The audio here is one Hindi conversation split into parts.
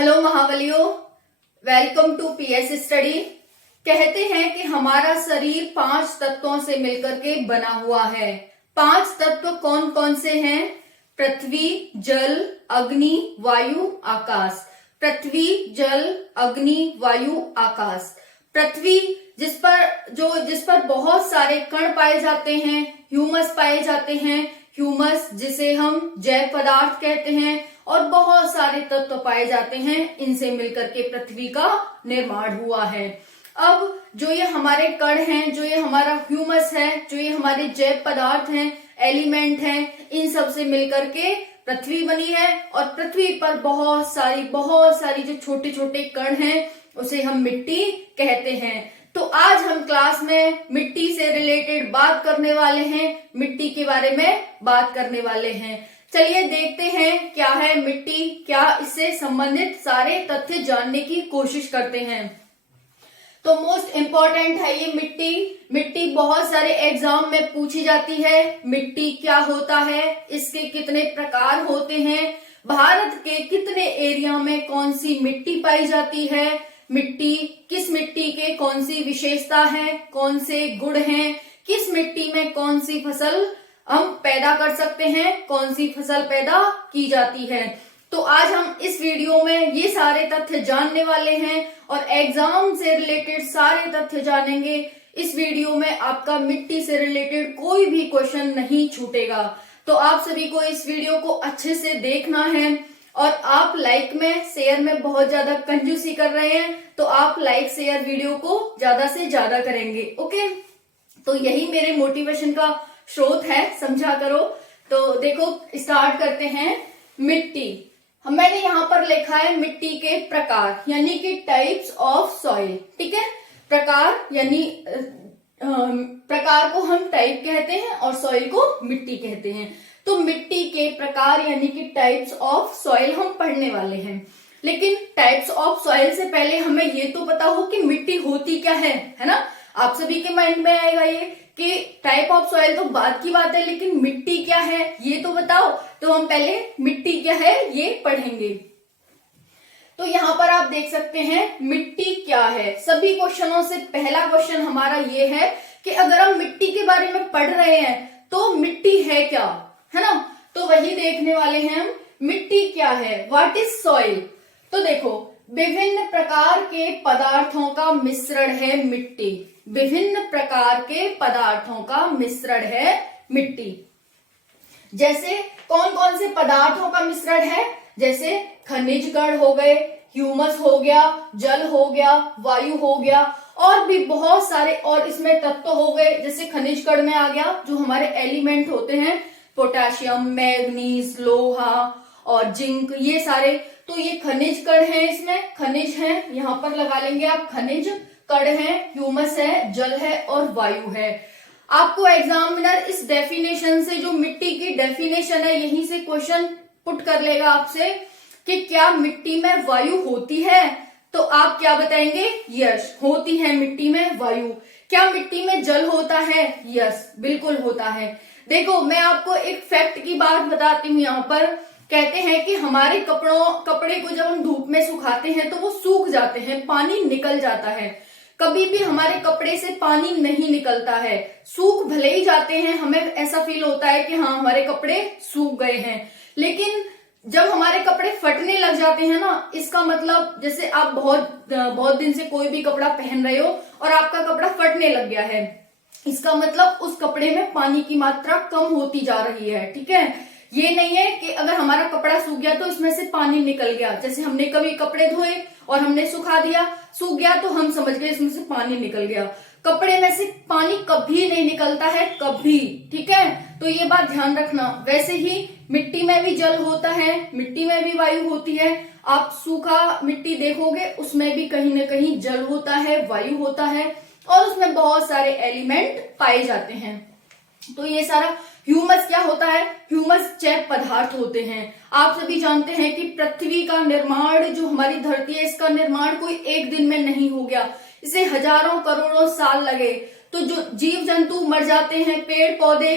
हेलो महाबलियों, वेलकम टू पीएस स्टडी। कहते हैं कि हमारा शरीर 5 तत्वों से मिलकर के बना हुआ है। 5 तत्व कौन कौन से हैं? पृथ्वी, जल, अग्नि, वायु, आकाश। पृथ्वी, जल, अग्नि, वायु, आकाश। पृथ्वी जिस पर बहुत सारे कण पाए जाते हैं, ह्यूमस पाए जाते हैं। ह्यूमस जिसे हम जैव पदार्थ कहते हैं, और बहुत सारे तत्व पाए जाते हैं। इनसे मिलकर के पृथ्वी का निर्माण हुआ है। अब जो ये हमारे कण हैं, जो ये हमारा ह्यूमस है, जो ये हमारे जैव पदार्थ हैं, एलिमेंट हैं, इन सब से मिलकर के पृथ्वी बनी है। और पृथ्वी पर बहुत सारी जो छोटे छोटे कण हैं, उसे हम मिट्टी कहते हैं। तो आज हम क्लास में मिट्टी से रिलेटेड बात करने वाले हैं, मिट्टी के बारे में बात करने वाले हैं। चलिए देखते हैं क्या है मिट्टी, क्या इससे संबंधित सारे तथ्य जानने की कोशिश करते हैं। तो मोस्ट इंपॉर्टेंट है ये मिट्टी। मिट्टी बहुत सारे एग्जाम में पूछी जाती है। मिट्टी क्या होता है, इसके कितने प्रकार होते हैं, भारत के कितने एरिया में कौन सी मिट्टी पाई जाती है, मिट्टी किस मिट्टी के कौन सी विशेषता है, कौन से गुण हैं, किस मिट्टी में कौन सी फसल हम पैदा कर सकते हैं, कौन सी फसल पैदा की जाती है। तो आज हम इस वीडियो में ये सारे तथ्य जानने वाले हैं और एग्जाम से रिलेटेड सारे तथ्य जानेंगे। इस वीडियो में आपका मिट्टी से रिलेटेड कोई भी क्वेश्चन नहीं छूटेगा। तो आप सभी को इस वीडियो को अच्छे से देखना है। और आप लाइक में, शेयर में बहुत ज्यादा कंजूसी कर रहे हैं, तो आप लाइक शेयर वीडियो को ज्यादा से ज्यादा करेंगे। ओके, तो यही मेरे मोटिवेशन का स्रोत है, समझा करो। तो देखो स्टार्ट करते हैं। मिट्टी, मैंने यहाँ पर लिखा है मिट्टी के प्रकार, यानी कि टाइप्स ऑफ सॉइल। ठीक है, प्रकार यानी प्रकार को हम टाइप कहते हैं और सॉइल को मिट्टी कहते हैं। तो मिट्टी के प्रकार यानी कि टाइप्स ऑफ सॉइल हम पढ़ने वाले हैं। लेकिन टाइप्स ऑफ सॉइल से पहले हमें ये तो पता हो कि मिट्टी होती क्या है ना। आप सभी के माइंड में आएगा ये कि टाइप ऑफ सॉइल तो बाद की बात है, लेकिन मिट्टी क्या है ये तो बताओ। तो हम पहले मिट्टी क्या है ये पढ़ेंगे। तो यहाँ पर आप देख सकते हैं मिट्टी क्या है। सभी क्वेश्चनों से पहला क्वेश्चन हमारा ये है कि अगर हम मिट्टी के बारे में पढ़ रहे हैं तो मिट्टी है क्या, है ना। तो वही देखने वाले हैं हम, मिट्टी क्या है, व्हाट इज सॉइल। तो देखो, विभिन्न प्रकार के पदार्थों का मिश्रण है मिट्टी। विभिन्न प्रकार के पदार्थों का मिश्रण है मिट्टी। जैसे कौन कौन से पदार्थों का मिश्रण है? जैसे खनिज कण हो गए, ह्यूमस हो गया, जल हो गया, वायु हो गया, और भी बहुत सारे और इसमें तत्व हो गए। जैसे खनिज कण में आ गया जो हमारे एलिमेंट होते हैं, पोटेशियम, मैग्नीज, लोहा और जिंक, ये सारे। तो ये खनिज कण है, इसमें खनिज है, यहाँ पर लगा लेंगे आप खनिज कण है, ह्यूमस है, जल है और वायु है। आपको एग्जामिनर इस डेफिनेशन से, जो मिट्टी की डेफिनेशन है, यहीं से क्वेश्चन पुट कर लेगा आपसे कि क्या मिट्टी में वायु होती है। तो आप क्या बताएंगे? यस, होती है मिट्टी में वायु। क्या मिट्टी में जल होता है? यस, बिल्कुल होता है। देखो, मैं आपको एक फैक्ट की बात बताती हूँ। यहाँ पर कहते हैं कि हमारे कपड़े को जब हम धूप में सुखाते हैं तो वो सूख जाते हैं, पानी निकल जाता है। कभी भी हमारे कपड़े से पानी नहीं निकलता है, सूख भले ही जाते हैं, हमें ऐसा फील होता है कि हाँ हमारे कपड़े सूख गए हैं। लेकिन जब हमारे कपड़े फटने लग जाते हैं ना, इसका मतलब जैसे आप बहुत दिन से कोई भी कपड़ा पहन रहे हो और आपका कपड़ा फटने लग गया है, इसका मतलब उस कपड़े में पानी की मात्रा कम होती जा रही है। ठीक है, ये नहीं है कि अगर हमारा कपड़ा सूख गया तो इसमें से पानी निकल गया। जैसे हमने कभी कपड़े धोए और हमने सुखा दिया, सूख गया तो हम समझ गए इसमें से पानी निकल गया। कपड़े में से पानी कभी नहीं निकलता है, कभी। ठीक है, तो ये बात ध्यान रखना। वैसे ही मिट्टी में भी जल होता है, मिट्टी में भी वायु होती है। आप सूखा मिट्टी देखोगे, उसमें भी कहीं ना कहीं जल होता है, वायु होता है, और उसमें बहुत सारे एलिमेंट पाए जाते हैं। तो ये सारा ह्यूमस क्या होता है? ह्यूमस जैव पदार्थ होते हैं। आप सभी जानते हैं कि पृथ्वी का निर्माण, जो हमारी धरती है, इसका निर्माण कोई एक दिन में नहीं हो गया, इसे हजारों करोड़ों साल लगे। तो जो जीव जंतु मर जाते हैं, पेड़ पौधे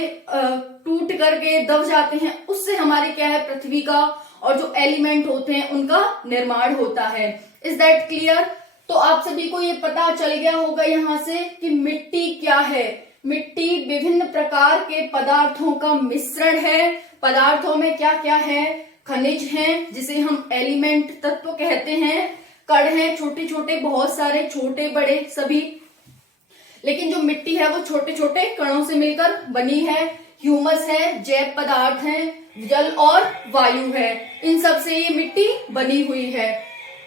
टूट करके दब जाते हैं, उससे हमारे क्या है, पृथ्वी का और जो एलिमेंट होते हैं उनका निर्माण होता है। Is that clear? तो आप सभी को ये पता चल गया होगा यहाँ से कि मिट्टी क्या है। मिट्टी विभिन्न प्रकार के पदार्थों का मिश्रण है। पदार्थों में क्या क्या है? खनिज हैं जिसे हम एलिमेंट तत्व कहते हैं, कण हैं छोटे छोटे, बहुत सारे छोटे बड़े सभी, लेकिन जो मिट्टी है वो छोटे छोटे कणों से मिलकर बनी है। ह्यूमस है, जैव पदार्थ है, जल और वायु है, इन सब से ये मिट्टी बनी हुई है।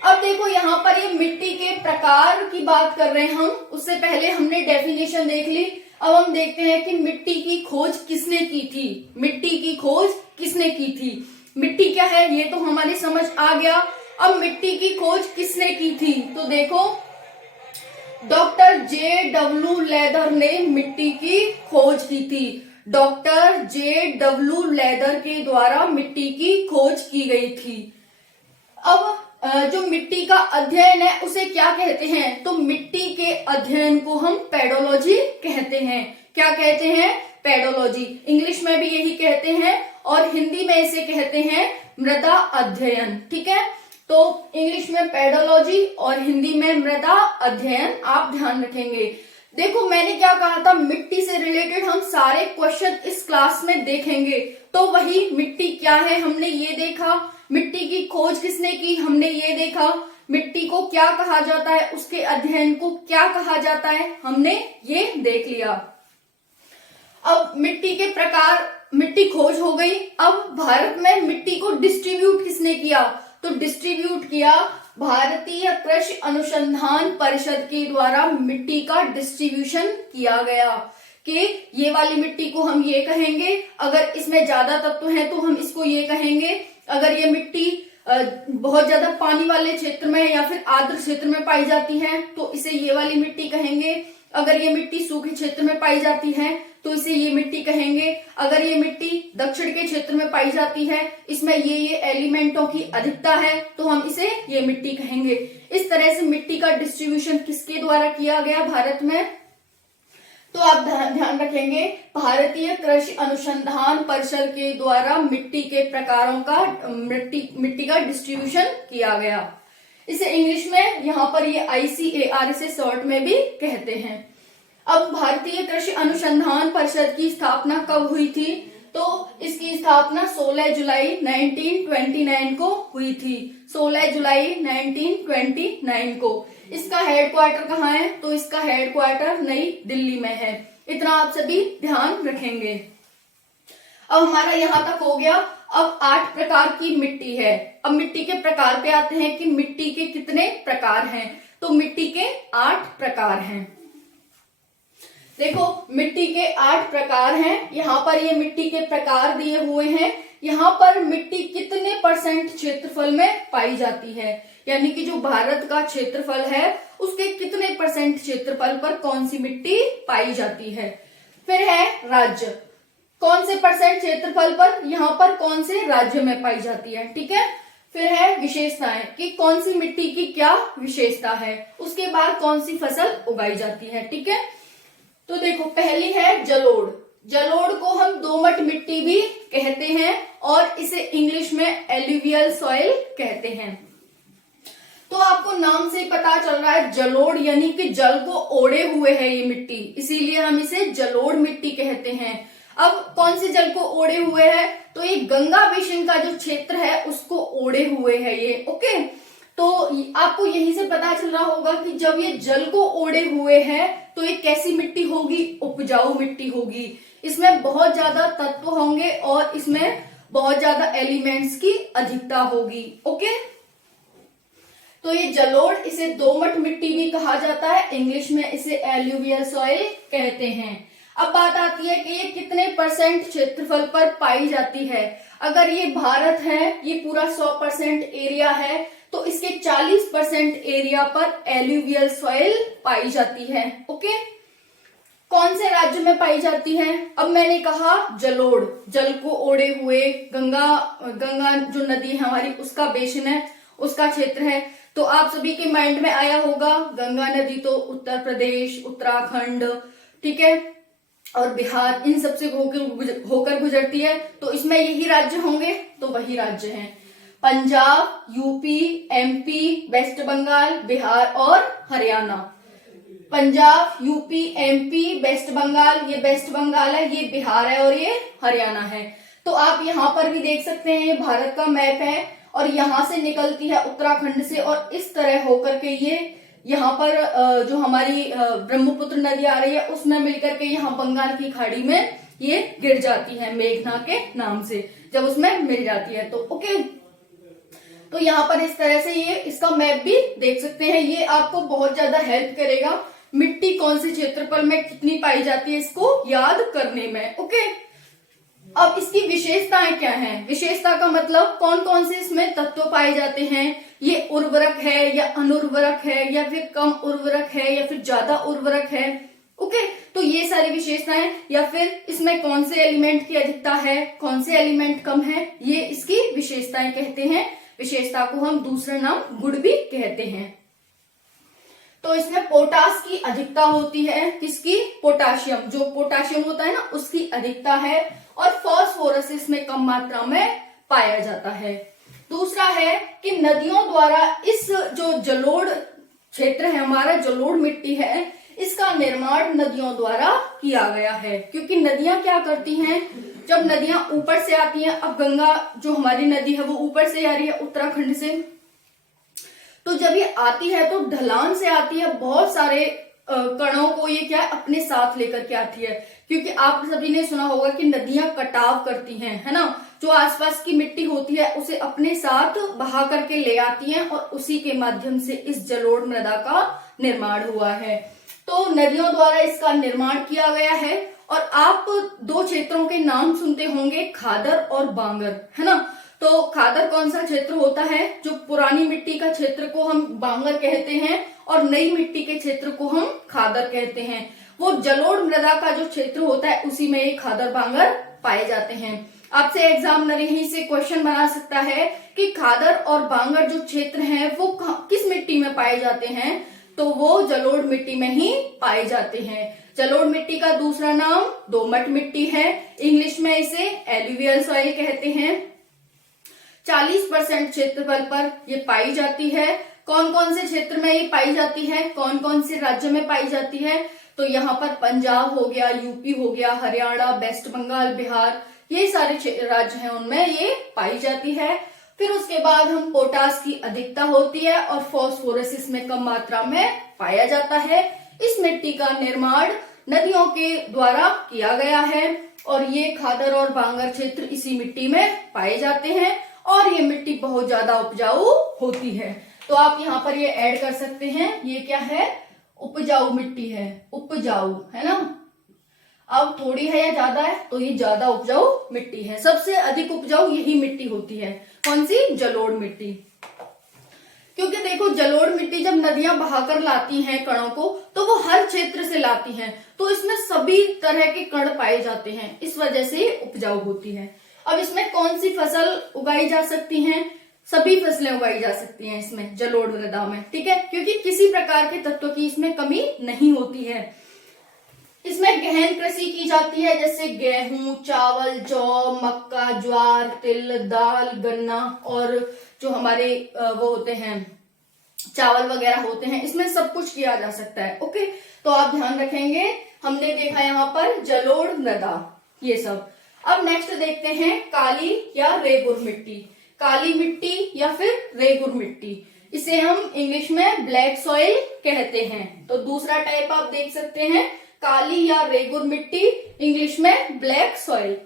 अब देखो यहाँ पर ये मिट्टी के प्रकार की बात कर रहे हैं हम, उससे पहले हमने डेफिनेशन देख ली। अब हम देखते हैं कि मिट्टी की खोज किसने की थी। मिट्टी की खोज किसने की थी? मिट्टी क्या है ये तो हमारी समझ आ गया। अब मिट्टी की खोज किसने की थी? तो देखो डॉक्टर J.W. लेदर ने मिट्टी की खोज की थी। Doctor J.W. लेदर के द्वारा मिट्टी की खोज की गई थी। अब जो मिट्टी का अध्ययन है उसे क्या कहते हैं? तो मिट्टी के अध्ययन को हम पेडोलॉजी कहते हैं। क्या कहते हैं? पेडोलॉजी। इंग्लिश में भी यही कहते हैं और हिंदी में इसे कहते हैं मृदा अध्ययन। ठीक है, तो इंग्लिश में पेडोलॉजी और हिंदी में मृदा अध्ययन, आप ध्यान रखेंगे। देखो मैंने क्या कहा था, मिट्टी से रिलेटेड हम सारे क्वेश्चन इस क्लास में देखेंगे। तो वही मिट्टी क्या है हमने ये देखा, मिट्टी की खोज किसने की हमने ये देखा, मिट्टी को क्या कहा जाता है, उसके अध्ययन को क्या कहा जाता है हमने ये देख लिया। अब मिट्टी के प्रकार, मिट्टी खोज हो गई। अब भारत में मिट्टी को डिस्ट्रीब्यूट किसने किया? तो डिस्ट्रीब्यूट किया भारतीय कृषि अनुसंधान परिषद के द्वारा। मिट्टी का डिस्ट्रीब्यूशन किया गया कि ये वाली मिट्टी को हम ये कहेंगे, अगर इसमें ज्यादा तत्व हैं तो हम इसको ये कहेंगे, अगर ये मिट्टी बहुत ज्यादा पानी वाले क्षेत्र में या फिर आर्द्र क्षेत्र में पाई जाती है तो इसे ये वाली मिट्टी कहेंगे, अगर ये मिट्टी सूखे क्षेत्र में पाई जाती है तो इसे ये मिट्टी कहेंगे, अगर ये मिट्टी दक्षिण के क्षेत्र में पाई जाती है, इसमें ये एलिमेंटों की अधिकता है तो हम इसे ये मिट्टी कहेंगे। इस तरह से मिट्टी का डिस्ट्रीब्यूशन किसके द्वारा किया गया भारत में? तो आप ध्यान रखेंगे भारतीय कृषि अनुसंधान परिषद के द्वारा मिट्टी के प्रकारों का मिट्टी का डिस्ट्रीब्यूशन किया गया। इसे इंग्लिश में यहाँ पर ये ICAR इसे शॉर्ट में भी कहते हैं। अब भारतीय कृषि अनुसंधान परिषद की स्थापना कब हुई थी? तो इसकी स्थापना 16 जुलाई 1929 को हुई थी। 16 जुलाई 1929 को। इसका हेडक्वार्टर कहाँ है? तो इसका हेडक्वार्टर नई दिल्ली में है। इतना आप सभी ध्यान रखेंगे। अब हमारा यहाँ तक हो गया। अब 8 प्रकार की मिट्टी है। अब मिट्टी के प्रकार पे आते हैं कि मिट्टी के कितने प्रकार हैं। तो मिट्टी के 8 प्रकार हैं। देखो मिट्टी के 8 प्रकार हैं। यहाँ पर ये मिट्टी के प्रकार दिए हुए हैं। यहाँ पर मिट्टी कितने % क्षेत्रफल में पाई जाती है, यानी कि जो भारत का क्षेत्रफल है उसके कितने % क्षेत्रफल पर कौन सी मिट्टी पाई जाती है। फिर है राज्य, कौन से % क्षेत्रफल पर यहाँ पर कौन से राज्य में पाई जाती है। ठीक है, फिर है विशेषताएं कि कौन सी मिट्टी की क्या विशेषता है, उसके बाद कौन सी फसल उगाई जाती है। ठीक है, तो देखो पहली है जलोढ़। जलोढ़ को हम दोमट मिट्टी भी कहते हैं और इसे इंग्लिश में एल्यूवियल सॉइल कहते हैं। तो आपको नाम से पता चल रहा है जलोढ़ यानी कि जल को ओढ़े हुए है ये मिट्टी, इसीलिए हम इसे जलोढ़ मिट्टी कहते हैं। अब कौन से जल को ओढ़े हुए है? तो ये गंगा बेसिन का जो क्षेत्र है उसको ओढ़े हुए है ये। ओके, तो आपको यहीं से पता चल रहा होगा कि जब ये जल को ओढ़े हुए है तो ये कैसी मिट्टी होगी? उपजाऊ मिट्टी होगी। इसमें बहुत ज्यादा तत्व होंगे और इसमें बहुत ज्यादा एलिमेंट्स की अधिकता होगी। ओके, तो ये जलोढ़, इसे दोमट मिट्टी भी कहा जाता है, इंग्लिश में इसे एल्यूवियल सॉइल कहते हैं। अब बात आती है कि ये कितने % क्षेत्रफल पर पाई जाती है। अगर ये भारत है, ये पूरा 100% एरिया है, तो इसके 40% एरिया पर एल्यूवियल सॉइल पाई जाती है। ओके, कौन से राज्य में पाई जाती है? अब मैंने कहा जलोढ़, जल को ओढ़े हुए, गंगा जो नदी है हमारी उसका बेसिन है, उसका क्षेत्र है। तो आप सभी के माइंड में आया होगा गंगा नदी तो उत्तर प्रदेश, उत्तराखंड, ठीक है, और बिहार, इन सबसे होकर गुजरती है, तो इसमें यही राज्य होंगे, तो वही राज्य हैं। Punjab, UP, MP, West Bengal, Bihar और Haryana. Punjab, UP, MP, West Bengal, ये वेस्ट बंगाल है, ये बिहार है और ये हरियाणा है। तो आप यहाँ पर भी देख सकते हैं, ये भारत का मैप है और यहाँ से निकलती है उत्तराखंड से और इस तरह होकर के ये यहाँ पर जो हमारी ब्रह्मपुत्र नदी आ रही है उसमें मिलकर के यहाँ बंगाल की खाड़ी में ये गिर जाती है मेघना के नाम से, जब उसमें मिल जाती है। तो ओके, तो यहाँ पर इस तरह से ये इसका मैप भी देख सकते हैं। ये आपको बहुत ज्यादा हेल्प करेगा मिट्टी कौन से क्षेत्रफल में कितनी पाई जाती है इसको याद करने में। ओके, अब इसकी विशेषताएं क्या हैं? विशेषता का मतलब कौन कौन से इसमें तत्व पाए जाते हैं, ये उर्वरक है या अनुर्वरक है या फिर कम उर्वरक है या फिर ज्यादा उर्वरक है। ओके, तो ये सारी विशेषताएं, या फिर इसमें कौन से एलिमेंट की अधिकता है, कौन से एलिमेंट कम है, ये इसकी विशेषताएं कहते हैं। विशेषता को हम दूसरा नाम गुण भी कहते हैं। तो इसमें पोटास की अधिकता होती है, किसकी? पोटाशियम, जो पोटाशियम होता है ना उसकी अधिकता है, और फास्फोरस इसमें कम मात्रा में पाया जाता है। दूसरा है कि नदियों द्वारा इस जो जलोढ़ क्षेत्र है हमारा, जलोढ़ मिट्टी है, इसका निर्माण नदियों द्वारा किया गया है। क्योंकि नदियां क्या करती हैं, जब नदियां ऊपर से आती हैं, अब गंगा जो हमारी नदी है वो ऊपर से आ रही है उत्तराखंड से, तो जब ये आती है तो ढलान से आती है, बहुत सारे कणों को ये क्या अपने साथ लेकर के आती है। क्योंकि आप सभी ने सुना होगा कि नदियां कटाव करती हैं, है ना, जो आसपास की मिट्टी होती है उसे अपने साथ बहा करके ले आती हैं और उसी के माध्यम से इस जलोढ़ मृदा का निर्माण हुआ है। तो नदियों द्वारा इसका निर्माण किया गया है। और आप दो क्षेत्रों के नाम सुनते होंगे, खादर और बांगर, है ना। तो खादर कौन सा क्षेत्र होता है? जो पुरानी मिट्टी का क्षेत्र को हम बांगर कहते हैं और नई मिट्टी के क्षेत्र को हम खादर कहते हैं। वो जलोढ़ मृदा का जो क्षेत्र होता है उसी में ये खादर बांगर पाए जाते हैं। आपसे एग्जामिनर यहीं से क्वेश्चन बना सकता है कि खादर और बांगर जो क्षेत्र हैं वो किस मिट्टी में पाए जाते हैं, तो वो जलोढ़ मिट्टी में ही पाए जाते हैं। जलोढ़ मिट्टी का दूसरा नाम दोमट मिट्टी है, इंग्लिश में इसे एलुवियल सॉइल कहते हैं। 40% क्षेत्रफल पर ये पाई जाती है। कौन कौन से क्षेत्र में ये पाई जाती है, कौन कौन से राज्य में पाई जाती है? तो यहाँ पर पंजाब हो गया, यूपी हो गया, हरियाणा, वेस्ट बंगाल, बिहार, ये सारे राज्य हैं उनमें ये पाई जाती है। फिर उसके बाद हम पोटास की अधिकता होती है और फास्फोरस इसमें कम मात्रा में पाया जाता है। इस मिट्टी का निर्माण नदियों के द्वारा किया गया है और ये खादर और बांगर क्षेत्र इसी मिट्टी में पाए जाते हैं और ये मिट्टी बहुत ज्यादा उपजाऊ होती है। तो आप यहाँ पर ये ऐड कर सकते हैं, ये क्या है? उपजाऊ मिट्टी है, उपजाऊ, है ना। अब थोड़ी है या ज्यादा है, तो ये ज्यादा उपजाऊ मिट्टी है। सबसे अधिक उपजाऊ यही मिट्टी होती है, कौन सी? जलोढ़ मिट्टी। क्योंकि देखो जलोढ़ मिट्टी जब नदियां बहाकर लाती हैं कणों को, तो वो हर क्षेत्र से लाती हैं, तो इसमें सभी तरह के कण पाए जाते हैं, इस वजह से उपजाऊ होती है। अब इसमें कौन सी फसल उगाई जा सकती हैं? सभी फसलें उगाई जा सकती हैं इसमें जलोढ़ मृदा में, ठीक है, क्योंकि किसी प्रकार के तत्व की इसमें कमी नहीं होती है। इसमें गहन कृषि की जाती है, जैसे गेहूं, चावल, जौ, मक्का, ज्वार, तिल, दाल, गन्ना और जो हमारे वो होते हैं चावल वगैरह होते हैं, इसमें सब कुछ किया जा सकता है। ओके, तो आप ध्यान रखेंगे। हमने देखा यहाँ पर जलोढ़ मृदा, ये सब। अब नेक्स्ट देखते हैं काली या रेगुर मिट्टी। काली मिट्टी या फिर रेगुर मिट्टी, इसे हम इंग्लिश में ब्लैक सॉइल कहते हैं। तो दूसरा टाइप आप देख सकते हैं, काली या रेगुर मिट्टी, इंग्लिश में ब्लैक सॉइल।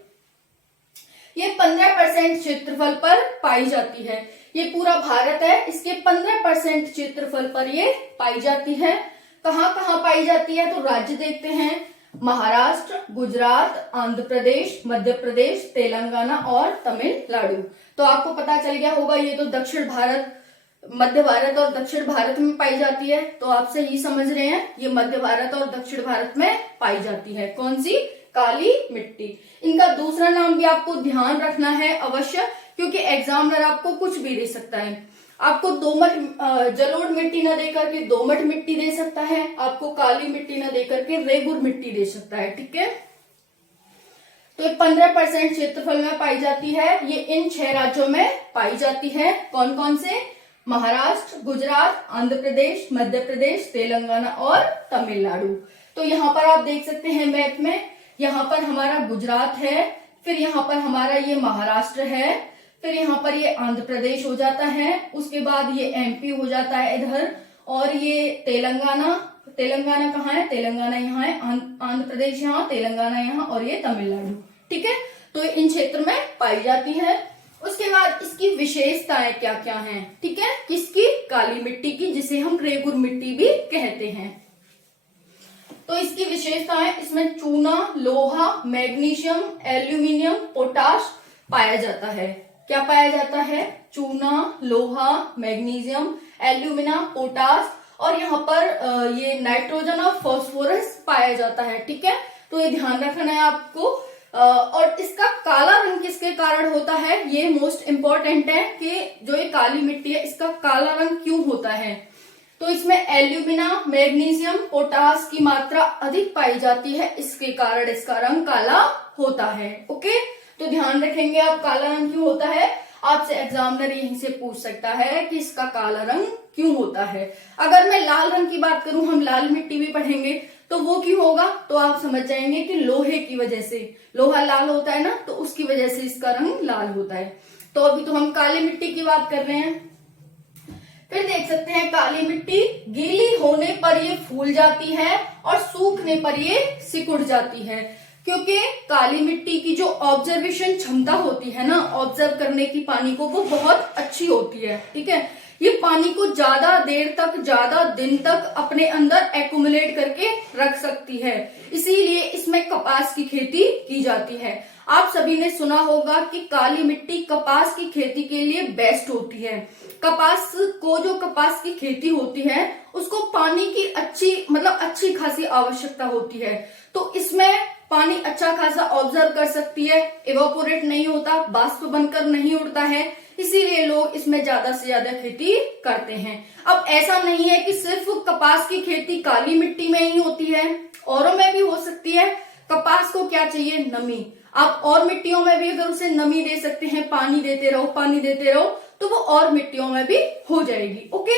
ये 15% क्षेत्रफल पर पाई जाती है। ये पूरा भारत है, इसके 15% क्षेत्रफल पर ये पाई जाती है। कहाँ कहाँ पाई जाती है? तो राज्य देखते हैं, महाराष्ट्र, गुजरात, आंध्र प्रदेश, मध्य प्रदेश, तेलंगाना और तमिलनाडु। तो आपको पता चल गया होगा, ये तो दक्षिण भारत, मध्य भारत और दक्षिण भारत में पाई जाती है। तो आप सही समझ रहे हैं, ये मध्य भारत और दक्षिण भारत में पाई जाती है। कौन सी? काली मिट्टी। इनका दूसरा नाम भी आपको ध्यान रखना है अवश्य, क्योंकि एग्जामिनर आपको कुछ भी दे सकता है। आपको दोमट जलोढ़ मिट्टी न देकर के दोमट मिट्टी दे सकता है, आपको काली मिट्टी न देकर के रेगुर मिट्टी दे सकता है, ठीक है। तो 15% क्षेत्रफल में पाई जाती है। ये इन 6 राज्यों में पाई जाती है। कौन कौन से? महाराष्ट्र, गुजरात, आंध्र प्रदेश, मध्य प्रदेश, तेलंगाना और तमिलनाडु। तो यहाँ पर आप देख सकते हैं मैप में, यहाँ पर हमारा गुजरात है, फिर यहाँ पर हमारा ये महाराष्ट्र है, फिर यहाँ पर ये आंध्र प्रदेश हो जाता है, उसके बाद ये एमपी हो जाता है इधर, और ये तेलंगाना। तेलंगाना कहाँ है? तेलंगाना यहाँ है, आंध्र प्रदेश यहाँ, तेलंगाना यहाँ, और ये तमिलनाडु। ठीक है, तो इन क्षेत्र में पाई जाती है। उसके बाद इसकी विशेषताएं क्या क्या हैं? ठीक है, किसकी? काली मिट्टी की, जिसे हम रेगुर मिट्टी भी कहते हैं। तो इसकी विशेषताएं, इसमें चूना, लोहा, मैग्नीशियम, एल्यूमिनियम, पोटाश पाया जाता है। क्या पाया जाता है? चूना, लोहा, मैग्नीशियम, एल्यूमिना, पोटाश, और यहाँ पर ये नाइट्रोजन और फास्फोरस पाया जाता है। ठीक है, तो ये ध्यान रखना है आपको। और इसका काला रंग किसके कारण होता है? ये मोस्ट इंपॉर्टेंट है कि जो ये काली मिट्टी है इसका काला रंग क्यों होता है। तो इसमें एल्यूमिना, मैग्नीशियम, पोटाश की मात्रा अधिक पाई जाती है, इसके कारण इसका रंग काला होता है। ओके, तो ध्यान रखेंगे आप, काला रंग क्यों होता है। आपसे एग्जामिनर यहीं से पूछ सकता है कि इसका काला रंग क्यों होता है। अगर मैं लाल रंग की बात करूं, हम लाल मिट्टी भी पढ़ेंगे, तो वो क्यों होगा, तो आप समझ जाएंगे कि लोहे की वजह से, लोहा लाल होता है ना, तो उसकी वजह से इसका रंग लाल होता है। तो अभी तो हम काली मिट्टी की बात कर रहे हैं। फिर देख सकते हैं, काली मिट्टी गीली होने पर ये फूल जाती है और सूखने पर ये सिकुड़ जाती है, क्योंकि काली मिट्टी की जो ऑब्जर्वेशन क्षमता होती है ना, ऑब्जर्व करने की पानी को, वो बहुत अच्छी होती है। ठीक है, ये पानी को ज्यादा देर तक, ज्यादा दिन तक अपने अंदर एक्युमुलेट करके रख सकती है, इसीलिए इसमें कपास की खेती की जाती है। आप सभी ने सुना होगा कि काली मिट्टी कपास की खेती के लिए बेस्ट होती है। कपास को, जो कपास की खेती होती है, उसको पानी की अच्छी खासी आवश्यकता होती है, तो इसमें पानी अच्छा खासा ऑब्जर्व कर सकती है, इवापोरेट नहीं होता, बाष्प बनकर नहीं उड़ता है, इसीलिए लोग इसमें ज्यादा से ज्यादा खेती करते हैं। अब ऐसा नहीं है कि सिर्फ कपास की खेती काली मिट्टी में ही होती है, औरों में भी हो सकती है। कपास को क्या चाहिए? नमी। आप और मिट्टियों में भी अगर उसे नमी दे सकते हैं, पानी देते रहो, पानी देते रहो, तो वो और मिट्टियों में भी हो जाएगी। ओके,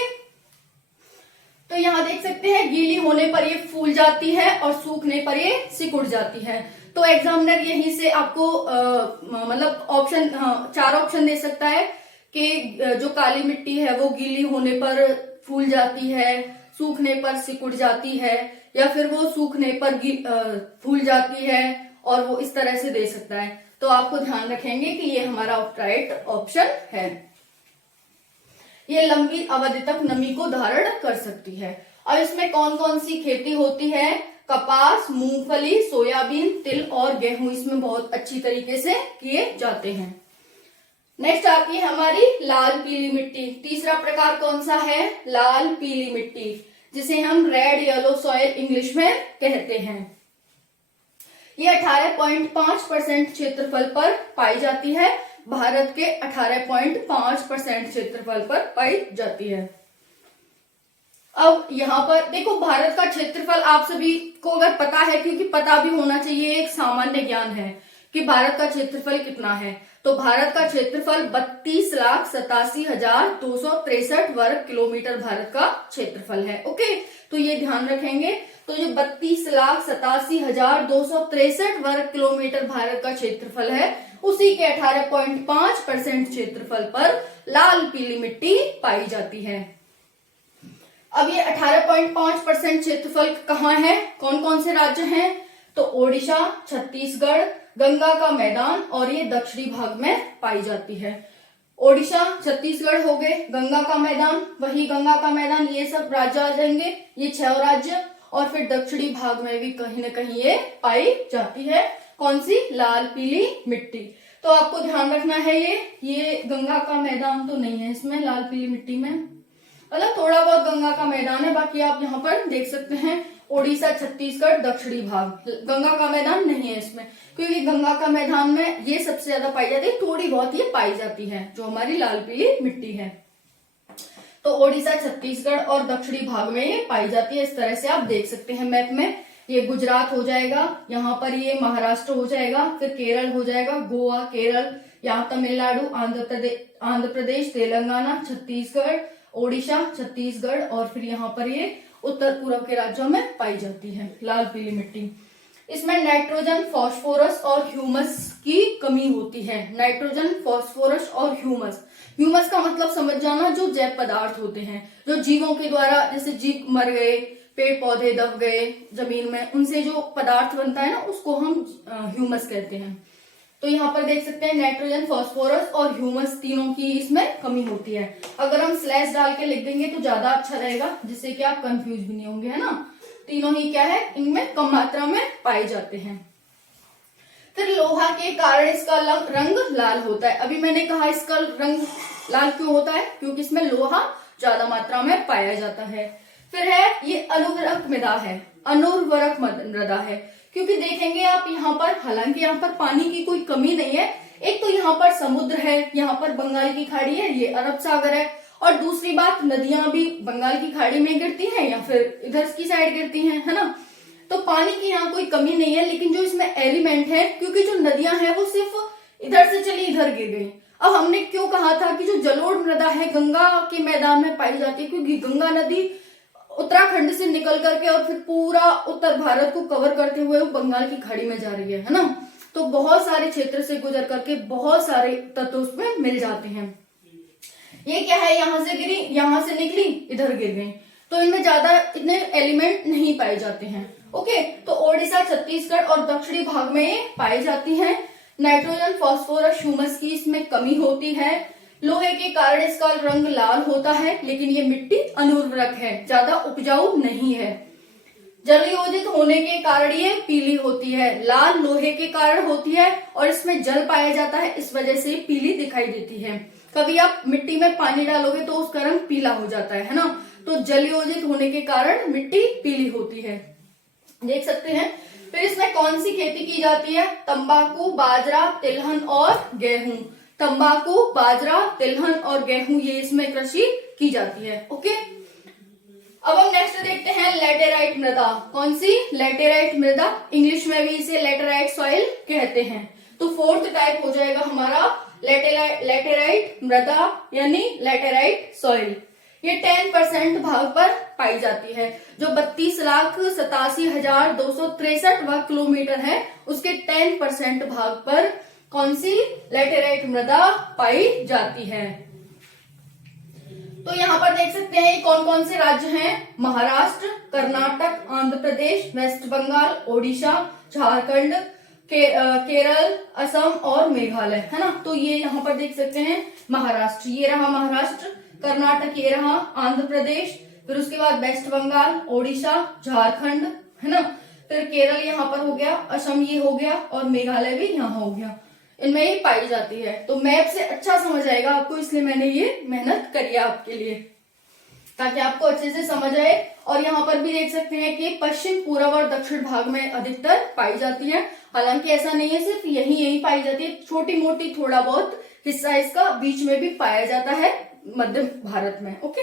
तो यहाँ देख सकते हैं, गीली होने पर ये फूल जाती है और सूखने पर ये सिकुड़ जाती है। तो एग्जामिनर यहीं से आपको ऑप्शन, 4 ऑप्शन दे सकता है कि जो काली मिट्टी है वो गीली होने पर फूल जाती है, सूखने पर सिकुड़ जाती है, या फिर वो सूखने पर फूल जाती है, और वो इस तरह से दे सकता है। तो आपको ध्यान रखेंगे कि ये हमारा राइट ऑप्शन है। ये लंबी अवधि तक नमी को धारण कर सकती है। और इसमें कौन कौन सी खेती होती है? कपास, मूंगफली, सोयाबीन, तिल और गेहूं इसमें बहुत अच्छी तरीके से किए जाते हैं। नेक्स्ट आती है हमारी लाल पीली मिट्टी। तीसरा प्रकार कौन सा है? लाल पीली मिट्टी, जिसे हम रेड येलो सॉइल इंग्लिश में कहते हैं। ये 18.5% क्षेत्रफल पर पाई जाती है। भारत के 18.5% क्षेत्रफल पर पाई जाती है। अब यहाँ पर देखो, भारत का क्षेत्रफल आप सभी को अगर पता है, क्योंकि पता भी होना चाहिए, एक सामान्य ज्ञान है कि भारत का क्षेत्रफल कितना है। तो भारत का क्षेत्रफल 32,87,263 वर्ग किलोमीटर भारत का क्षेत्रफल है। ओके, तो ये ध्यान रखेंगे। तो जो 32,87,263 वर्ग किलोमीटर भारत का क्षेत्रफल है, उसी के 18.5% क्षेत्रफल पर लाल पीली मिट्टी पाई जाती है। अब ये 18.5% क्षेत्रफल कहाँ है? कौन कौन से राज्य हैं? तो ओडिशा, छत्तीसगढ़, गंगा का मैदान, और ये दक्षिणी भाग में पाई जाती है। ओडिशा, छत्तीसगढ़ हो गए, गंगा का मैदान, वही गंगा का मैदान, ये सब राज्य आ जाएंगे, ये 6 राज्य। और फिर दक्षिणी भाग में भी कहीं न कहीं ये पाई जाती है। कौन सी? लाल पीली मिट्टी। तो आपको ध्यान रखना है, ये गंगा का मैदान तो नहीं है इसमें, लाल पीली मिट्टी में, मतलब थोड़ा बहुत गंगा का मैदान है, बाकी आप यहाँ पर देख सकते हैं ओडिशा, छत्तीसगढ़, दक्षिणी भाग, गंगा का मैदान नहीं है इसमें, क्योंकि गंगा का मैदान में ये सबसे ज्यादा पाई जाती है, थोड़ी बहुत ये पाई जाती है जो हमारी लाल पीली मिट्टी है। तो ओडिशा, छत्तीसगढ़ और दक्षिणी भाग में ये पाई जाती है। इस तरह से आप देख सकते हैं मैप में ये गुजरात हो जाएगा, यहाँ पर ये महाराष्ट्र हो जाएगा, फिर केरल हो जाएगा, गोवा, केरल, यहाँ तमिलनाडु, आंध्र प्रदेश, तेलंगाना, छत्तीसगढ़, ओडिशा, छत्तीसगढ़, और फिर यहाँ पर ये उत्तर पूर्व के राज्यों में पाई जाती है लाल पीली मिट्टी। इसमें नाइट्रोजन, फास्फोरस और ह्यूमस की कमी होती है। नाइट्रोजन, फास्फोरस और ह्यूमस। ह्यूमस का मतलब समझ जाना, जो जैव पदार्थ होते हैं, जो जीवों के द्वारा, जैसे जीव मर गए, पेड़ पौधे दब गए जमीन में, उनसे जो पदार्थ बनता है ना, उसको हम ह्यूमस कहते हैं। तो यहाँ पर देख सकते हैं नाइट्रोजन, फास्फोरस और ह्यूमस तीनों की इसमें कमी होती है। अगर हम स्लैश डाल के लिख देंगे तो ज्यादा अच्छा रहेगा, जिससे कि आप कंफ्यूज भी नहीं होंगे, है ना। तीनों ही क्या है, इनमें कम मात्रा में पाए जाते हैं। फिर लोहा के कारण इसका रंग लाल होता है। अभी मैंने कहा इसका रंग लाल क्यों होता है, क्योंकि इसमें लोहा ज्यादा मात्रा में पाया जाता है। फिर है ये अनुर्वरक मृदा है, अनुर्वरक मृदा है, क्योंकि देखेंगे आप यहाँ पर, हालांकि यहाँ पर पानी की कोई कमी नहीं है। एक तो यहाँ पर समुद्र है, यहाँ पर बंगाल की खाड़ी है, ये अरब सागर है, और दूसरी बात नदियां भी बंगाल की खाड़ी में गिरती हैं या फिर इधर की साइड गिरती हैं, है ना। तो पानी की यहाँ कोई कमी नहीं है, लेकिन जो इसमें एलिमेंट है, क्योंकि जो नदियां हैं वो सिर्फ इधर से चली इधर गिर गई। अब हमने क्यों कहा था कि जो जलोढ़ मृदा है गंगा के मैदान में पाई जाती है, क्योंकि गंगा नदी उत्तराखंड से निकल करके और फिर पूरा उत्तर भारत को कवर करते हुए वो बंगाल की खाड़ी में जा रही है ना। तो बहुत सारे क्षेत्र से गुजर करके बहुत सारे तत्व उसमें मिल जाते हैं। ये क्या है, यहाँ से गिरी, यहाँ से निकली, इधर गिर गई, तो इनमें ज्यादा इतने एलिमेंट नहीं पाए जाते हैं। ओके, तो ओडिशा, छत्तीसगढ़ और दक्षिणी भाग में ये पाई जाती हैं। नाइट्रोजन, फास्फोरस, ह्यूमस की इसमें कमी होती है। लोहे के कारण इसका रंग लाल होता है, लेकिन ये मिट्टी अनुर्वरक है, ज्यादा उपजाऊ नहीं है। जलयोजित होने के कारण ये पीली होती है। लाल लोहे के कारण होती है और इसमें जल पाया जाता है, इस वजह से पीली दिखाई देती है। कभी आप मिट्टी में पानी डालोगे तो उसका रंग पीला हो जाता है ना। तो जलयोजित होने के कारण मिट्टी पीली होती है, देख सकते हैं। फिर इसमें कौन सी खेती की जाती है, तंबाकू, बाजरा, तिलहन और गेहूं। तंबाकू, बाजरा, तिलहन और गेहूं, ये इसमें कृषि की जाती है। ओके, अब हम नेक्स्ट देखते हैं लैटेराइट मृदा। कौन सी, लैटेराइट मृदा। इंग्लिश में भी इसे लैटेराइट सॉइल कहते हैं। तो फोर्थ टाइप हो जाएगा हमारा लैटेराइट मृदा, यानी लैटेराइट सॉइल। ये 10% भाग पर पाई जाती है। जो 32,87,263 वर्ग किलोमीटर है, उसके 10% भाग पर कौन सी, लैटेराइट मृदा पाई जाती है। तो यहाँ पर देख सकते हैं कौन कौन से राज्य हैं, महाराष्ट्र, कर्नाटक, आंध्र प्रदेश, वेस्ट बंगाल, ओडिशा, झारखंड, केरल, असम और मेघालय, है ना। तो ये यहाँ पर देख सकते हैं महाराष्ट्र, ये रहा महाराष्ट्र, कर्नाटक ये रहा, आंध्र प्रदेश, फिर उसके बाद वेस्ट बंगाल, ओडिशा, झारखंड, है ना, फिर केरल यहाँ पर हो गया, असम ये हो गया और मेघालय भी यहाँ हो गया। इनमें ही पाई जाती है। तो मैप से अच्छा समझ आएगा आपको, इसलिए मैंने ये मेहनत करी है आपके लिए, ताकि आपको अच्छे से समझ आए। और यहाँ पर भी देख सकते हैं कि पश्चिम, पूर्व और दक्षिण भाग में अधिकतर पाई जाती है। हालांकि ऐसा नहीं है सिर्फ यही पाई जाती है, छोटी मोटी थोड़ा बहुत हिस्सा इसका बीच में भी पाया जाता है मध्य भारत में। ओके,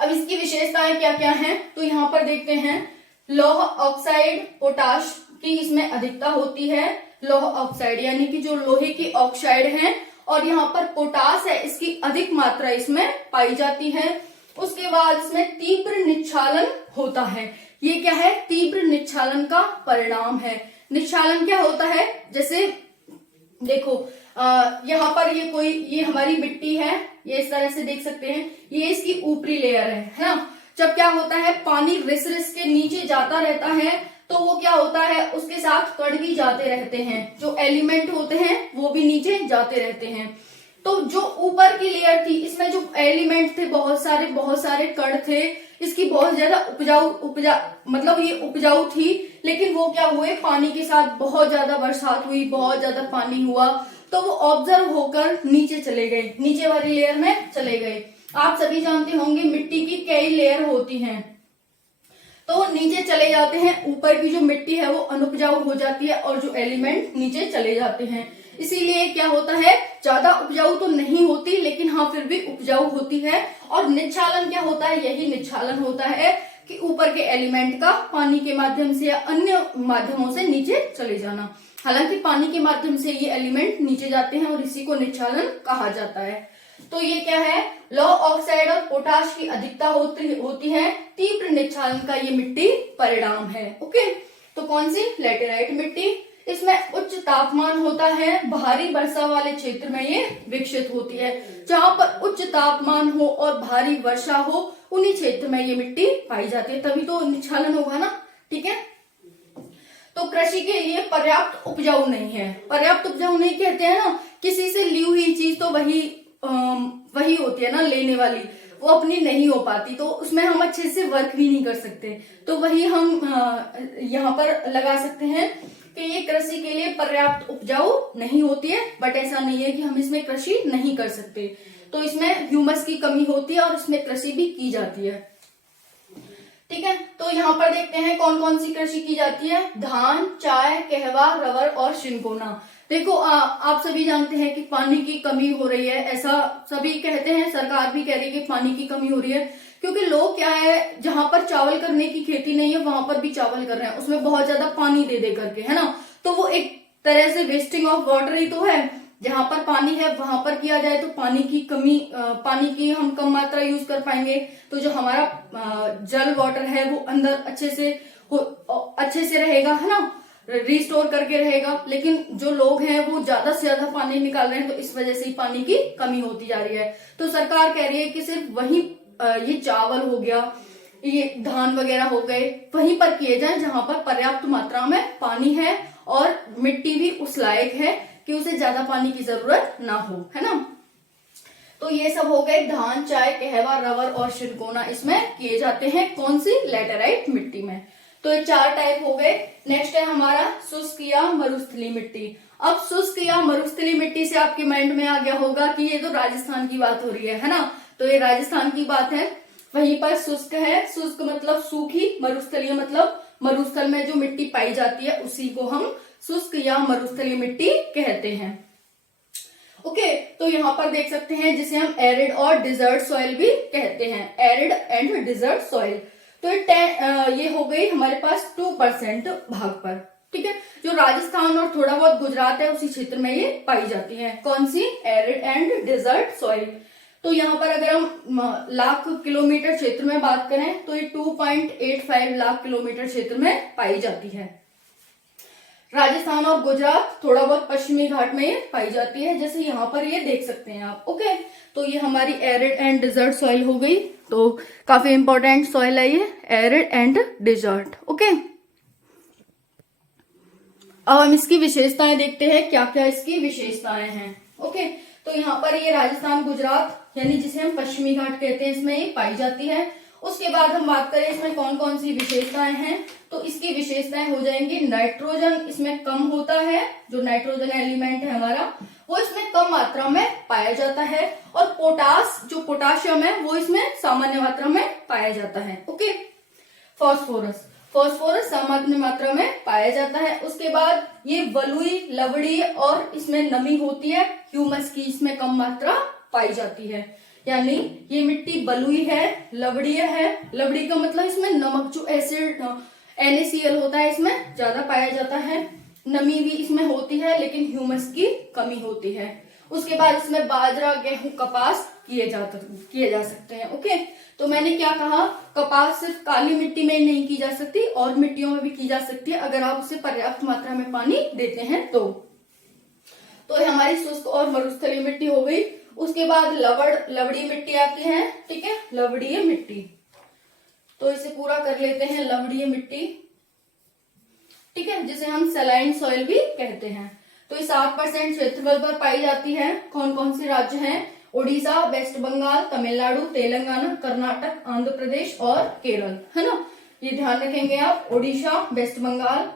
अब इसकी विशेषताएं क्या क्या हैं, तो यहाँ पर देखते हैं लौह ऑक्साइड, पोटाश की इसमें अधिकता होती है। लौह ऑक्साइड यानी कि जो लोहे की ऑक्साइड है, और यहाँ पर पोटास है, इसकी अधिक मात्रा इसमें पाई जाती है। उसके बाद इसमें तीव्र निच्छालन होता है। ये क्या है, तीव्र निच्छालन का परिणाम है। निच्छालन क्या होता है, जैसे देखो यहाँ पर ये हमारी मिट्टी है, ये इस तरह से देख सकते हैं, ये इसकी ऊपरी लेयर है ना। जब क्या होता है, पानी रिस रिस के नीचे जाता रहता है, तो वो क्या होता है, उसके साथ कण भी जाते रहते हैं, जो एलिमेंट होते हैं वो भी नीचे जाते रहते हैं। तो जो ऊपर की लेयर थी, इसमें जो एलिमेंट थे बहुत सारे कण थे, इसकी बहुत ज्यादा मतलब ये उपजाऊ थी, लेकिन वो क्या हुए, पानी के साथ बहुत ज्यादा बरसात हुई, बहुत ज्यादा पानी हुआ, तो वो ऑब्जर्व होकर नीचे चले गए, नीचे वाली लेयर में चले गए। आप सभी जानते होंगे मिट्टी की कई लेयर होती हैं, तो वो नीचे चले जाते हैं, ऊपर की जो मिट्टी है वो अनुपजाऊ हो जाती है और जो एलिमेंट नीचे चले जाते हैं। इसीलिए क्या होता है, ज्यादा उपजाऊ तो नहीं होती, लेकिन हाँ फिर भी उपजाऊ होती है। और निच्छालन क्या होता है, यही निच्छालन होता है कि ऊपर के एलिमेंट का पानी के माध्यम से या अन्य माध्यमों से नीचे चले जाना। हालांकि पानी के माध्यम से ये एलिमेंट नीचे जाते हैं और इसी को निच्छालन कहा जाता है। तो ये क्या है, लौ ऑक्साइड और पोटाश की अधिकता होती है, तीव्र निच्छालन का ये मिट्टी परिणाम है। ओके, तो कौन सी, लैटेराइट मिट्टी। इसमें उच्च तापमान होता है, भारी वर्षा वाले क्षेत्र में ये विकसित होती है। जहां पर उच्च तापमान हो और भारी वर्षा हो उन्हीं क्षेत्र में ये मिट्टी पाई जाती है, तभी तो निच्छालन होगा ना। ठीक है, तो कृषि के लिए पर्याप्त उपजाऊ नहीं है। पर्याप्त उपजाऊ नहीं कहते हैं ना, किसी से ली हुई चीज तो वही होती है ना लेने वाली, वो अपनी नहीं हो पाती, तो उसमें हम अच्छे से वर्क भी नहीं कर सकते। तो वही हम यहाँ पर लगा सकते हैं कि ये कृषि के लिए पर्याप्त उपजाऊ नहीं होती है, बट ऐसा नहीं है कि हम इसमें कृषि नहीं कर सकते। तो इसमें ह्यूमस की कमी होती है और इसमें कृषि भी की जाती है। ठीक है, तो यहाँ पर देखते हैं कौन कौन सी कृषि की जाती है। धान, चाय, कहवा, रबर और सिनकोना। देखो आप सभी जानते हैं कि पानी की कमी हो रही है, ऐसा सभी कहते हैं, सरकार भी कह रही है कि पानी की कमी हो रही है, क्योंकि लोग क्या है, जहां पर चावल करने की खेती नहीं है वहां पर भी चावल कर रहे हैं, उसमें बहुत ज्यादा पानी दे करके, है ना। तो वो एक तरह से वेस्टिंग ऑफ वाटर ही तो है। जहां पर पानी है वहां पर किया जाए तो पानी की हम कम मात्रा यूज कर पाएंगे, तो जो हमारा जल वाटर है वो अंदर अच्छे से रहेगा, है ना, रिस्टोर करके रहेगा। लेकिन जो लोग हैं वो ज्यादा से ज्यादा पानी निकाल रहे हैं, तो इस वजह से ही पानी की कमी होती जा रही है। तो सरकार कह रही है कि सिर्फ वही ये चावल हो गया, ये धान वगैरह हो गए, वहीं पर किए जाएं जहां पर पर्याप्त मात्रा में पानी है और मिट्टी भी उस लायक है कि उसे ज्यादा पानी की जरूरत ना हो, है ना। तो ये सब हो गए धान, चाय, कहवा, रबर और सिनकोना इसमें किए जाते हैं। कौन सी, लैटेराइट मिट्टी में। तो ये 4 टाइप हो गए। नेक्स्ट है हमारा शुष्क या मरुस्थलीय मिट्टी। अब शुष्क या मरुस्थलीय मिट्टी से आपके माइंड में आ गया होगा कि ये तो राजस्थान की बात हो रही है ना। तो ये राजस्थान की बात है, वहीं पर शुष्क है। शुष्क मतलब सूखी, मरुस्थलीय मतलब मरुस्थल में जो मिट्टी पाई जाती है उसी को हम शुष्क या मरुस्थलीय मिट्टी कहते हैं। ओके, तो यहाँ पर देख सकते हैं जिसे हम एरिड और डिजर्ट सॉइल भी कहते हैं, एरिड एंड डिजर्ट सॉइल। तो ये हो गई हमारे पास 2% भाग पर। ठीक है, जो राजस्थान और थोड़ा बहुत गुजरात है उसी क्षेत्र में ये पाई जाती है। कौन सी, एरिड एंड डिजर्ट सॉइल। तो यहाँ पर अगर हम लाख किलोमीटर क्षेत्र में बात करें तो ये 2.85 लाख किलोमीटर क्षेत्र में पाई जाती है। राजस्थान और गुजरात थोड़ा बहुत पश्चिमी घाट में ये पाई जाती है, जैसे यहाँ पर ये देख सकते हैं आप। ओके, तो ये हमारी एरिड एंड डिजर्ट सॉइल हो गई। तो काफी इंपॉर्टेंट सॉइल है ये, एरिड एंड डिजर्ट। ओके, अब हम इसकी विशेषताएं देखते हैं, क्या क्या इसकी विशेषताएं हैं। ओके, तो यहाँ पर ये राजस्थान, गुजरात यानी जिसे हम पश्चिमी घाट कहते हैं, इसमें ये पाई जाती है। उसके बाद हम बात करें इसमें कौन कौन सी विशेषताएं हैं, तो इसकी विशेषताएं हो जाएंगी। नाइट्रोजन इसमें कम होता है, जो नाइट्रोजन एलिमेंट है हमारा वो इसमें कम मात्रा में पाया जाता है। और पोटास, जो पोटाशियम है वो इसमें सामान्य मात्रा में पाया जाता है। ओके, फास्फोरस सामान्य मात्रा में पाया जाता है। उसके बाद ये बलुई, लवड़ी और इसमें नमी होती है, ह्यूमस की इसमें कम मात्रा पाई जाती है। यानी ये मिट्टी बलुई है, लवड़ीय है। लवड़ी का मतलब इसमें नमक, जो एसिड NaCl होता है इसमें ज्यादा पाया जाता है। नमी भी इसमें होती है लेकिन ह्यूमस की कमी होती है। उसके बाद इसमें बाजरा, गेहूं, कपास किए जा सकते हैं। ओके, तो मैंने क्या कहा, कपास सिर्फ काली मिट्टी में नहीं की जा सकती, और मिट्टियों में भी की जा सकती है अगर आप उसे पर्याप्त मात्रा में पानी देते हैं तो ये हमारी शुष्क और मरुस्थलीय मिट्टी हो गई। उसके बाद लवड़ी मिट्टी आती है। ठीक है, लवड़ीय मिट्टी, तो इसे पूरा कर लेते हैं, लवड़ीय मिट्टी। ठीक है, जिसे हम सैलाइन सॉइल भी कहते हैं। तो ये 7% क्षेत्रफल पर पाई जाती है। कौन कौन से राज्य हैं, उड़ीसा, वेस्ट बंगाल, तमिलनाडु, तेलंगाना, कर्नाटक, आंध्र प्रदेश और केरल, है ना। ये ध्यान रखेंगे आप, उड़ीसा, वेस्ट बंगाल,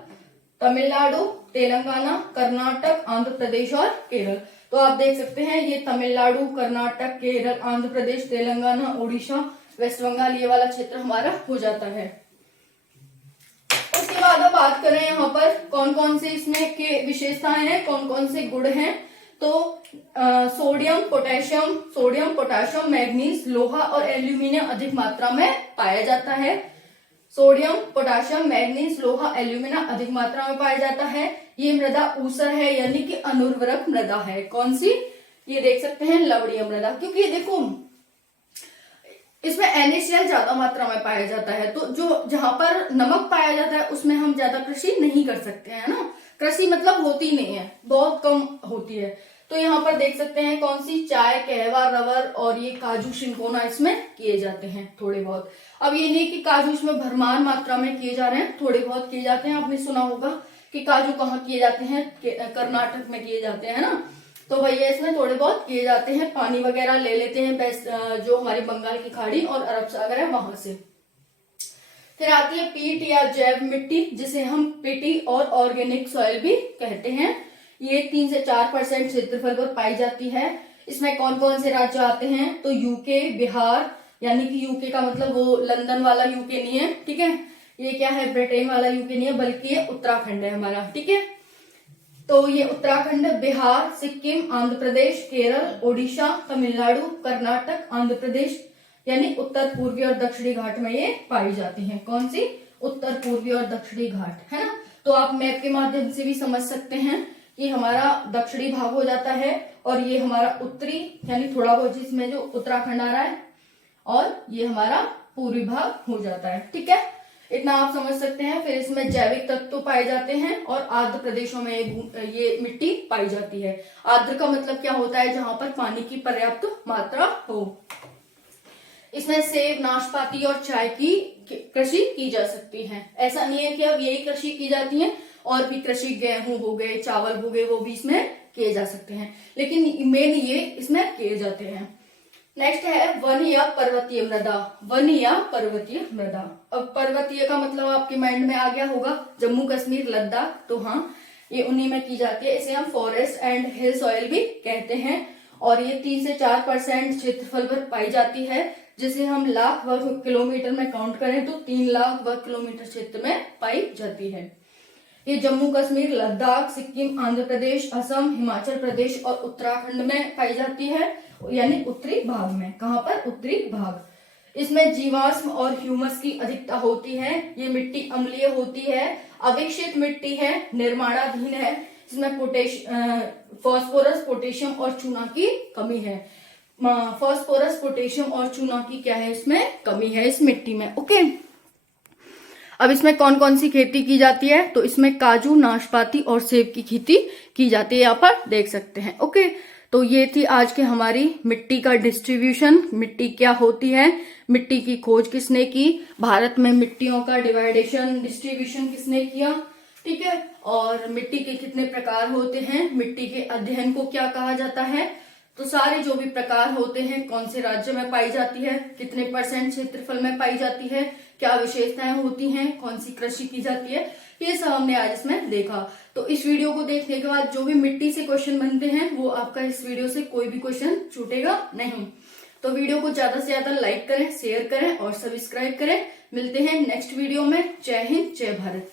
तमिलनाडु, तेलंगाना, कर्नाटक, आंध्र प्रदेश और केरल। तो आप देख सकते हैं ये तमिलनाडु, कर्नाटक, केरल, आंध्र प्रदेश, तेलंगाना, उड़ीसा, वेस्ट बंगाल, ये वाला क्षेत्र हमारा हो जाता है। उसके बाद अब बात करें यहाँ पर कौन कौन से इसमें के विशेषताएं हैं, कौन कौन से गुण हैं। तो सोडियम, पोटेशियम, मैग्नीज, लोहा और एल्यूमिनियम अधिक मात्रा में पाया जाता है। सोडियम, पोटाशियम, मैग्नीज, लोहा, एल्यूमिना अधिक मात्रा में पाया जाता है। ये मृदा ऊसर है यानी कि अनुर्वरक मृदा है। कौन सी? ये देख सकते हैं लवणीय मृदा, क्योंकि देखो इसमें NaCl ज्यादा मात्रा में पाया जाता है, तो जो जहां पर नमक पाया जाता है उसमें हम ज्यादा कृषि नहीं कर सकते हैं ना। कृषि मतलब होती नहीं है, बहुत कम होती है। तो यहाँ पर देख सकते हैं कौन सी, चाय, कहवा, रबर और ये काजू, सिंकोना इसमें किए जाते हैं थोड़े बहुत। अब ये नहीं कि काजू इसमें भरमार मात्रा में किए जा रहे हैं, थोड़े बहुत किए जाते हैं। आपने सुना होगा कि काजू कहाँ किए जाते हैं, कर्नाटक में किए जाते हैं ना, तो भैया इसमें थोड़े बहुत किए जाते हैं। पानी वगैरह ले लेते हैं जो हमारी बंगाल की खाड़ी और अरब सागर है वहां से। फिर आती है पीट या जैव मिट्टी, जिसे हम पीटी और ऑर्गेनिक सॉइल भी कहते हैं। ये 3 से 4% क्षेत्रफल पर पाई जाती है। इसमें कौन कौन से राज्य आते हैं? तो यूके, बिहार, यानी कि यूके का मतलब वो लंदन वाला यूके नहीं है, ठीक है। ये क्या है, ब्रिटेन वाला यूके नहीं है, बल्कि ये उत्तराखंड है हमारा, ठीक है। तो ये उत्तराखंड, बिहार, सिक्किम, आंध्र प्रदेश, केरल, ओडिशा, तमिलनाडु, कर्नाटक, आंध्र प्रदेश, यानी उत्तर पूर्वी और दक्षिणी घाट में ये पाई जाती हैं। कौन सी? उत्तर पूर्वी और दक्षिणी घाट, है ना। तो आप मैप के माध्यम से भी समझ सकते हैं कि हमारा दक्षिणी भाग हो जाता है और ये हमारा उत्तरी, यानी थोड़ा बहुत जिसमें जो उत्तराखंड आ रहा है, और ये हमारा पूर्वी भाग हो जाता है, ठीक है। इतना आप समझ सकते हैं। फिर इसमें जैविक तत्व पाए जाते हैं और आर्द्र प्रदेशों में ये मिट्टी पाई जाती है। आर्द्र का मतलब क्या होता है? जहां पर पानी की पर्याप्त मात्रा हो। इसमें सेब, नाशपाती और चाय की कृषि की जा सकती है। ऐसा नहीं है कि अब यही कृषि की जाती है, और भी कृषि, गेहूं हो गए, चावल हो गए, वो भी इसमें किए जा सकते हैं, लेकिन मेन ये इसमें किए जाते हैं। नेक्स्ट है वन या पर्वतीय मृदा। वन या पर्वतीय मृदा। अब पर्वतीय का मतलब आपके माइंड में आ गया होगा जम्मू कश्मीर, लद्दाख, तो हाँ, ये उन्हीं में की जाती है। इसे हम फॉरेस्ट एंड हिल सॉइल भी कहते हैं, और ये 3 से 4% क्षेत्रफल पर पाई जाती है, जिसे हम लाख वर्ग किलोमीटर में काउंट करें तो 3 लाख वर्ग किलोमीटर क्षेत्र में पाई जाती है। ये जम्मू कश्मीर, लद्दाख, सिक्किम, आंध्र प्रदेश, असम, हिमाचल प्रदेश और उत्तराखंड में पाई जाती है, यानी उत्तरी भाग में। कहां पर? उत्तरी भाग। इसमें जीवाश्म और ह्यूमस की अधिकता होती है। ये मिट्टी अम्लीय होती है, अविकसित मिट्टी है, निर्माणाधीन है। इसमें फास्फोरस, पोटेशियम और चूना की कमी है। फास्फोरस, पोटेशियम और चूना की क्या है? इसमें कमी है इस मिट्टी में, ओके। अब इसमें कौन कौन सी खेती की जाती है? तो इसमें काजू, नाशपाती और सेब की खेती की जाती है, यहाँ पर देख सकते हैं, ओके। तो ये थी आज के हमारी मिट्टी का डिस्ट्रीब्यूशन। मिट्टी क्या होती है, मिट्टी की खोज किसने की, भारत में मिट्टियों का डिवाइडेशन, डिस्ट्रीब्यूशन किसने किया, ठीक है, और मिट्टी के कितने प्रकार होते हैं, मिट्टी के अध्ययन को क्या कहा जाता है। तो सारे जो भी प्रकार होते हैं, कौन से राज्य में पाई जाती है, कितने % क्षेत्रफल में पाई जाती है, क्या विशेषताएं होती हैं, कौन सी कृषि की जाती है, ये सब हमने आज इसमें देखा। तो इस वीडियो को देखने के बाद जो भी मिट्टी से क्वेश्चन बनते हैं, वो आपका इस वीडियो से कोई भी क्वेश्चन छूटेगा नहीं। तो वीडियो को ज्यादा से ज्यादा लाइक करें, शेयर करें और सब्सक्राइब करें। मिलते हैं नेक्स्ट वीडियो में। जय हिंद, जय भारत।